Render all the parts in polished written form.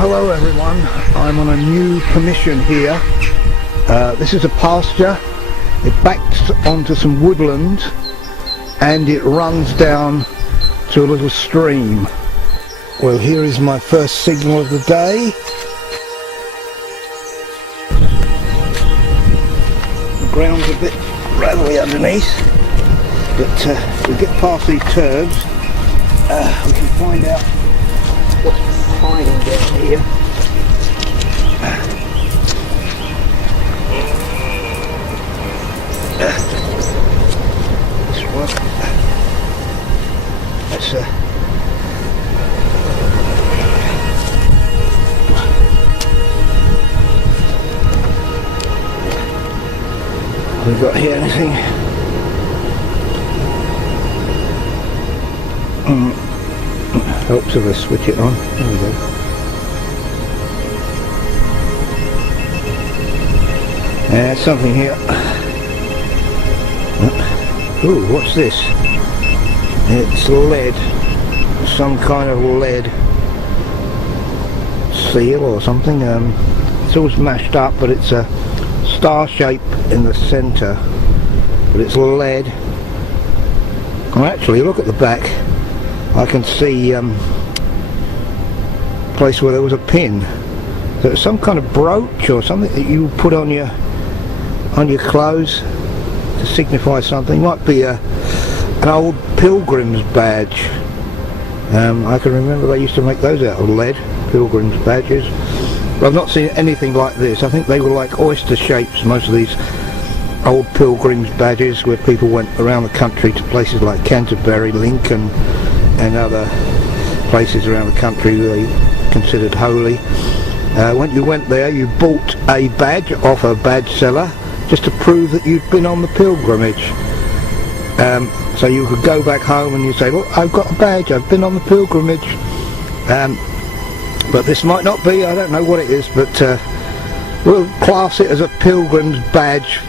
Hello everyone, I'm on a new permission here. This is a pasture. It backs onto some woodland and it runs down to a little stream. Well, here is my first signal of the day. The ground's a bit gravelly underneath, but we get past these turds, we can find out what's hiding down here. This one. That's have we got here anything? Helps if I switch it on. There we go. There's something here. Ooh, what's this? It's lead. Some kind of lead seal or something. It's all smashed up, but it's a star shape in the centre. But it's lead. Oh, actually, look at the back. I can see a place where there was a pin. So it's some kind of brooch or something that you put on your clothes to signify something. Might be an old pilgrim's badge. I can remember they used to make those out of lead, pilgrim's badges. But I've not seen anything like this. I think they were like oyster shapes, most of these old pilgrim's badges, where people went around the country to places like Canterbury, Lincoln and other places around the country they considered holy. When you went there, you bought a badge off a badge seller just to prove that you'd been on the pilgrimage. So you could go back home and you say, look, I've got a badge, I've been on the pilgrimage. But this might not be, I don't know what it is, but we'll class it as a pilgrim's badge.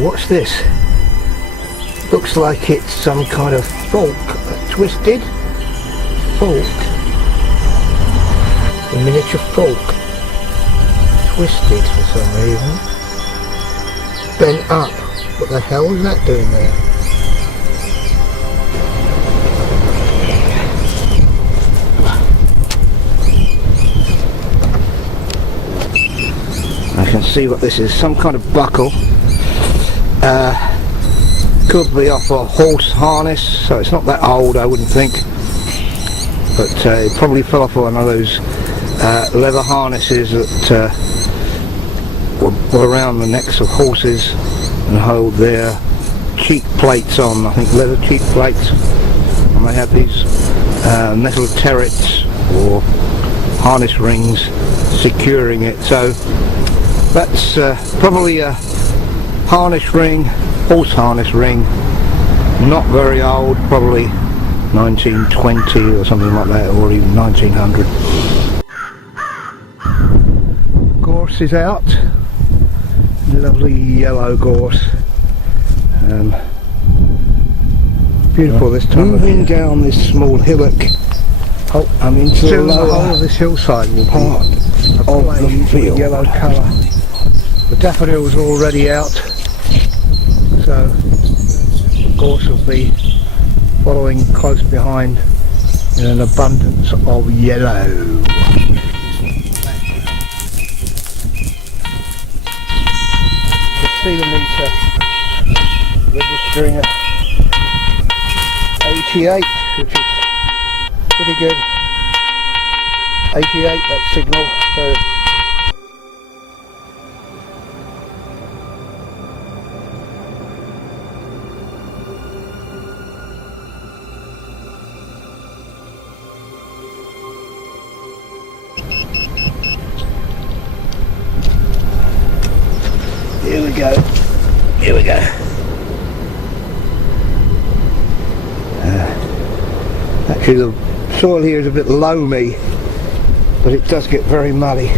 What's this? Looks like it's some kind of fork, a twisted fork, a miniature fork, twisted for some reason, bent up. What the hell is that doing there? I can see what this is, some kind of buckle. Could be off a horse harness, so it's not that old, I wouldn't think, but it probably fell off one of those leather harnesses that were around the necks of horses and hold their cheek plates on. I think leather cheek plates, and they have these metal turrets or harness rings securing it, so that's probably a harness ring, horse harness ring, not very old, probably 1920 or something like that, or even 1900. Gorse is out, lovely yellow gorse, beautiful this time. Moving down this small hillock, I'm into the whole of this hillside will part of the field. Yellow colour. The daffodils are already out, so the gorse will be following close behind in an abundance of yellow. The speedometer registering at 88, which is pretty good. 88, that signal. So here we go. Here we go. Actually, the soil here is a bit loamy, but it does get very muddy.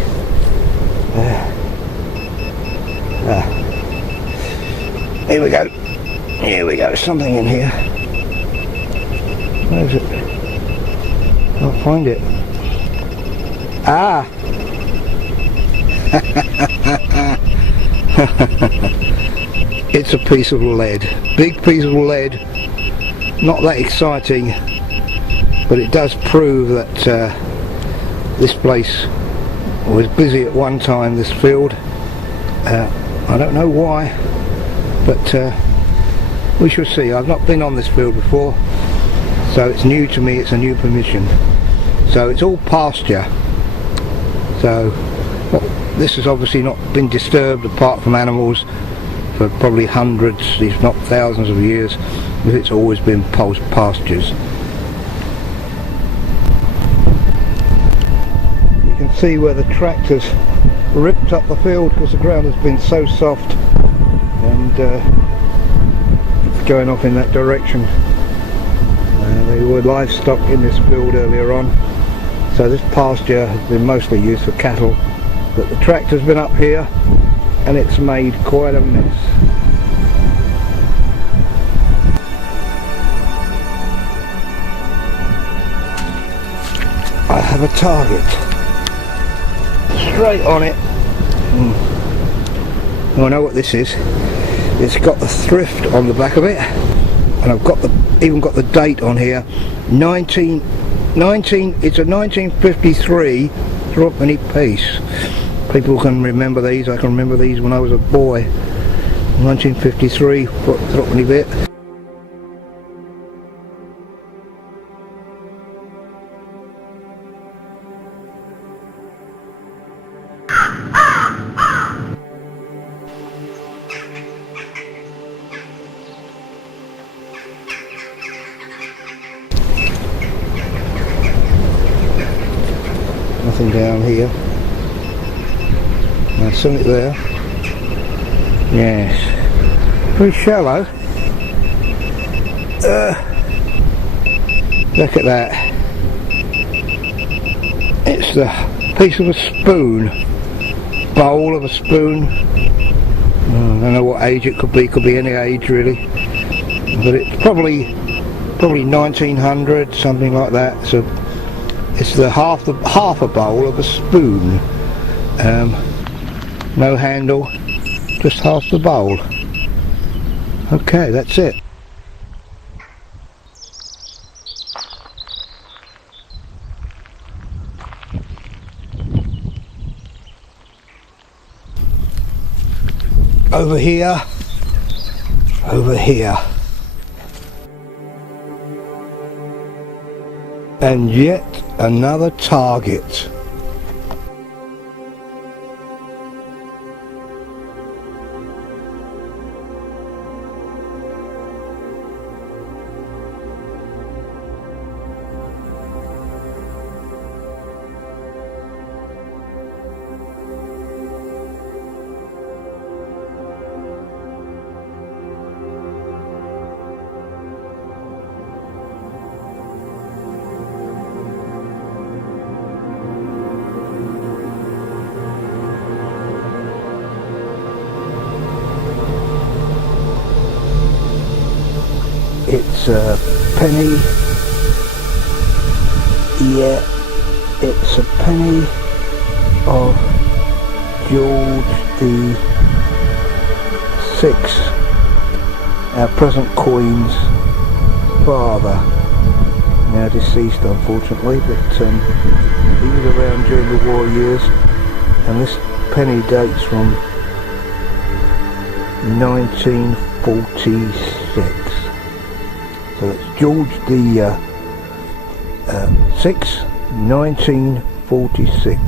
Here we go. Here we go. Something in here. Where is it? Can't find it. Ah! It's a piece of lead. Big piece of lead. Not that exciting, but it does prove that this place was busy at one time, this field. I don't know why, but we shall see. I've not been on this field before, so it's new to me. It's a new permission. So it's all pasture. So this has obviously not been disturbed apart from animals for probably hundreds, if not thousands of years. It's always been pastures. You can see where the tractors ripped up the field because the ground has been so soft, and it's going off in that direction. There were livestock in this field earlier on, so this pasture has been mostly used for cattle, but the tractor's been up here and it's made quite a mess. I have a target straight on it. I know what this is. It's got the thrift on the back of it, and I've got even got the date on here. It's a 1953 threepenny piece. People can remember these. I can remember these when I was a boy. 1953 threepenny bit. Nothing down here. There's something there. Yes. Pretty shallow. Look at that. It's the piece of a spoon. Bowl of a spoon. I don't know what age it could be. Could be any age really. But it's probably 1900, something like that. So it's the half a bowl of a spoon. No handle, just half the bowl. Okay, that's it. Over here, over here. And yet another target. It's a penny. Yeah, it's a penny of George the Sixth, our present Queen's father, now deceased unfortunately, but he was around during the war years, and this penny dates from 1946. So it's George the 6th, 1946.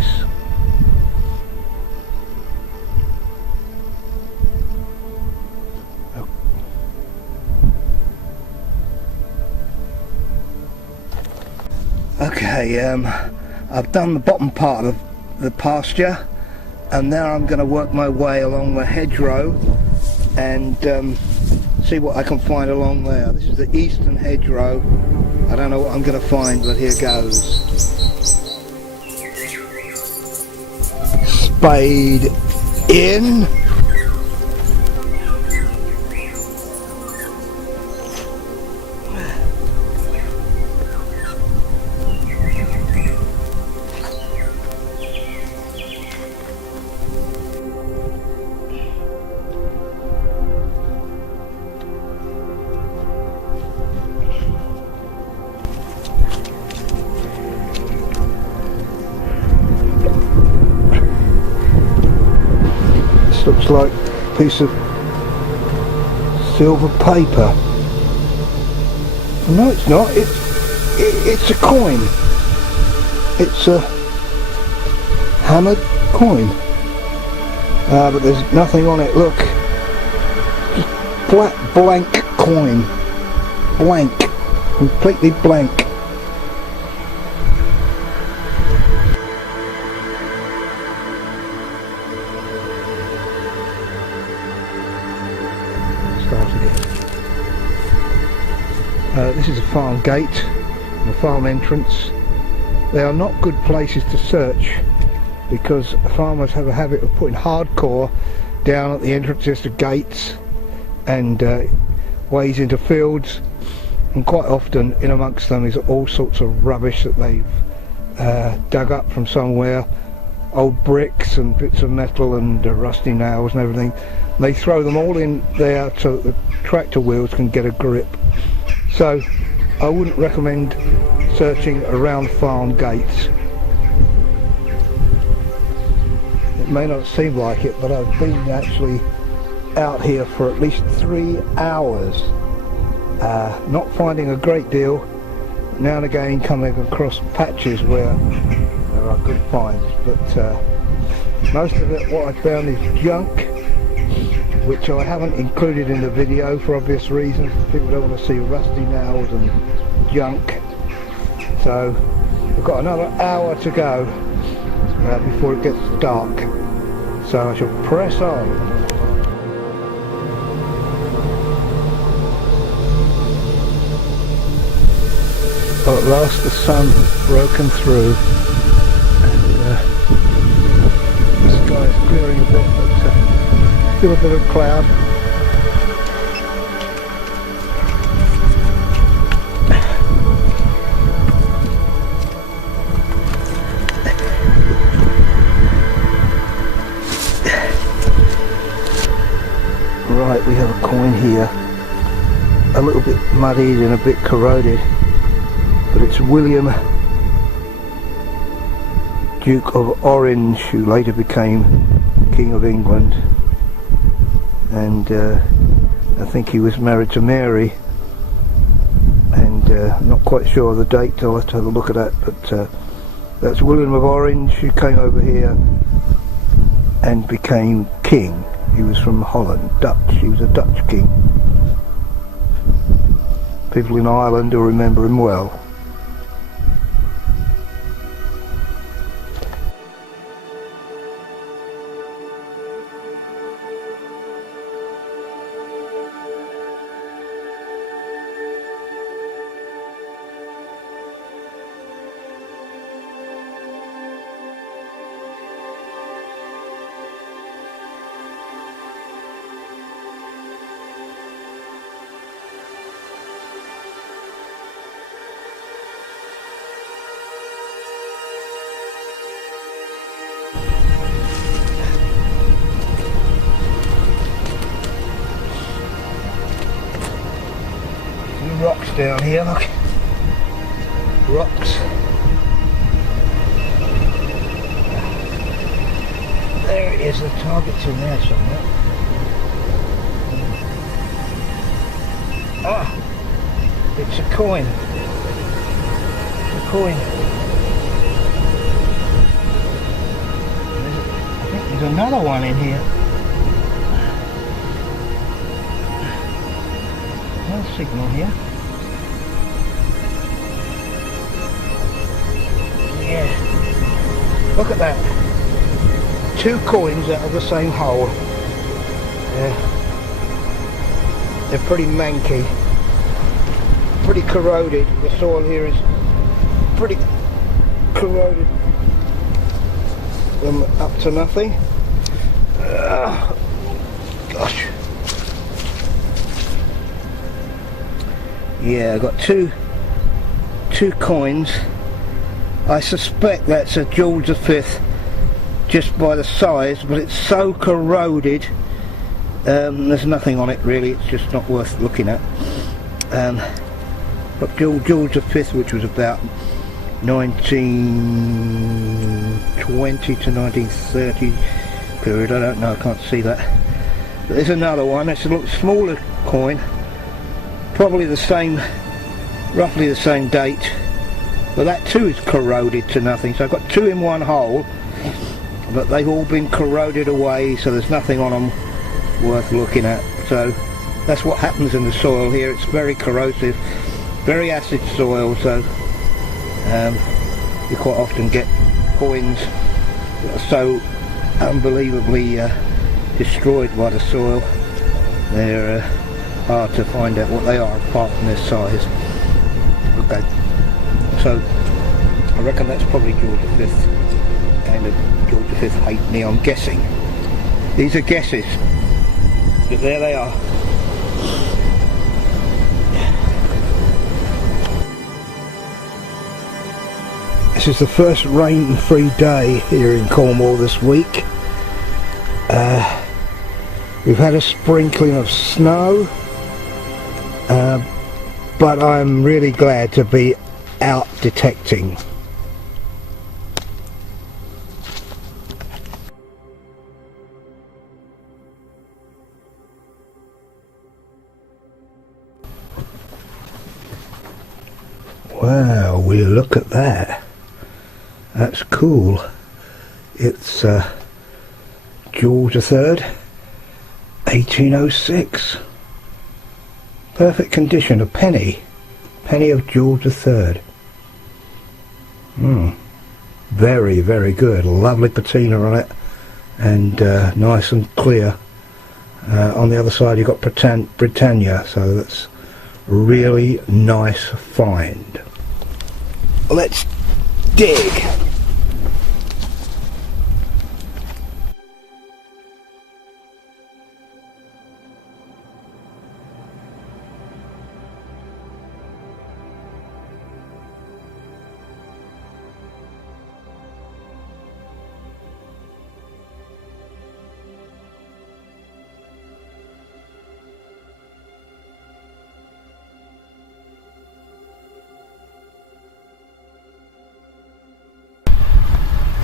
Okay, I've done the bottom part of the pasture, and now I'm going to work my way along the hedgerow and see what I can find along there. This is the eastern hedgerow. I don't know what I'm going to find, but here goes. spade in. Looks like a piece of silver paper. No, it's not. It's a coin. It's a hammered coin. But there's nothing on it. Look, just flat blank coin. Blank, completely blank. This is a farm gate and a farm entrance. They are not good places to search because farmers have a habit of putting hardcore down at the entrances to gates and ways into fields, and quite often in amongst them is all sorts of rubbish that they've dug up from somewhere, old bricks and bits of metal and rusty nails and everything. They throw them all in there so that the tractor wheels can get a grip. So I wouldn't recommend searching around farm gates. It may not seem like it, but I've been actually out here for at least 3 hours, not finding a great deal, but now and again coming across patches where there are good finds, but most of it, what I found, is junk, which I haven't included in the video for obvious reasons. People don't want to see rusty nails and junk. So we've got another hour to go before it gets dark. So I shall press on. Well, at last the sun has broken through and the sky is clearing a bit, but still a bit of cloud. Right, we have a coin here, a little bit muddied and a bit corroded, but it's William, Duke of Orange, who later became King of England. And I think he was married to Mary, and I'm not quite sure of the date, I'll have to have a look at that, but that's William of Orange, who came over here and became king. He was from Holland, Dutch, he was a Dutch king. People in Ireland will remember him well. Rocks down here, look. Rocks. There it is, the target's in there somewhere. Ah! It's a coin. It's a coin. I think there's another one in here. No signal here. Yeah. Look at that. 2 coins out of the same hole. Yeah. They're pretty manky. Pretty corroded. The soil here is pretty corroded. them up to nothing. Gosh. Yeah, I got two coins. I suspect that's a George V just by the size, but it's so corroded. There's nothing on it really, it's just not worth looking at. But George V, which was about 1920 to 1930 period, I don't know, I can't see that. But there's another one, it's a lot smaller coin, probably the same, roughly the same date, but that too is corroded to nothing. So I've got two in one hole, but they've all been corroded away, so there's nothing on them worth looking at. So that's what happens in the soil here. It's very corrosive, very acid soil, so you quite often get coins that are so unbelievably destroyed by the soil. They're hard to find out what they are apart from their size. Okay, so I reckon that's probably George V, kind of George V halfpenny, I'm guessing. These are guesses, but there they are. This is the first rain-free day here in Cornwall this week. We've had a sprinkling of snow, but I'm really glad to be out detecting. Wow, will you look at that? That's cool. It's George III, 1806. Perfect condition, a penny of George III. Very, very good. Lovely patina on it, and nice and clear. On the other side you've got Britannia, so that's really nice find. Let's dig.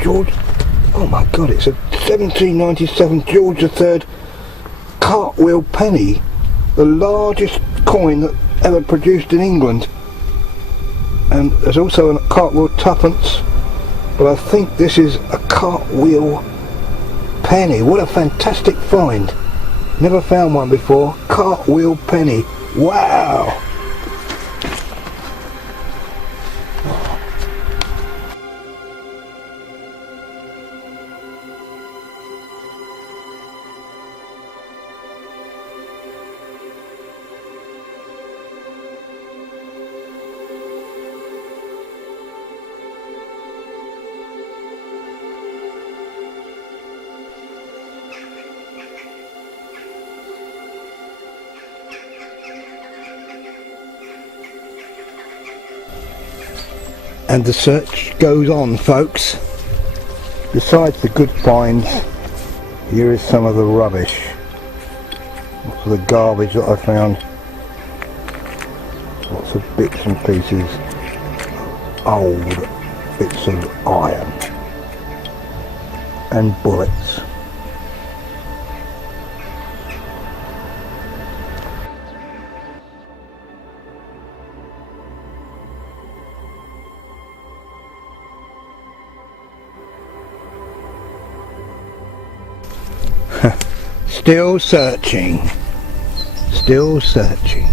George, oh my god, it's a 1797 George III cartwheel penny, the largest coin that ever produced in England. And there's also a cartwheel tuppence, but I think this is a cartwheel penny. What a fantastic find. Never found one before. Cartwheel penny. Wow. And the search goes on, folks. Besides the good finds, here is some of the rubbish. Lots of the garbage that I found. Lots of bits and pieces. Old bits of iron. And bullets. Still searching. Still searching.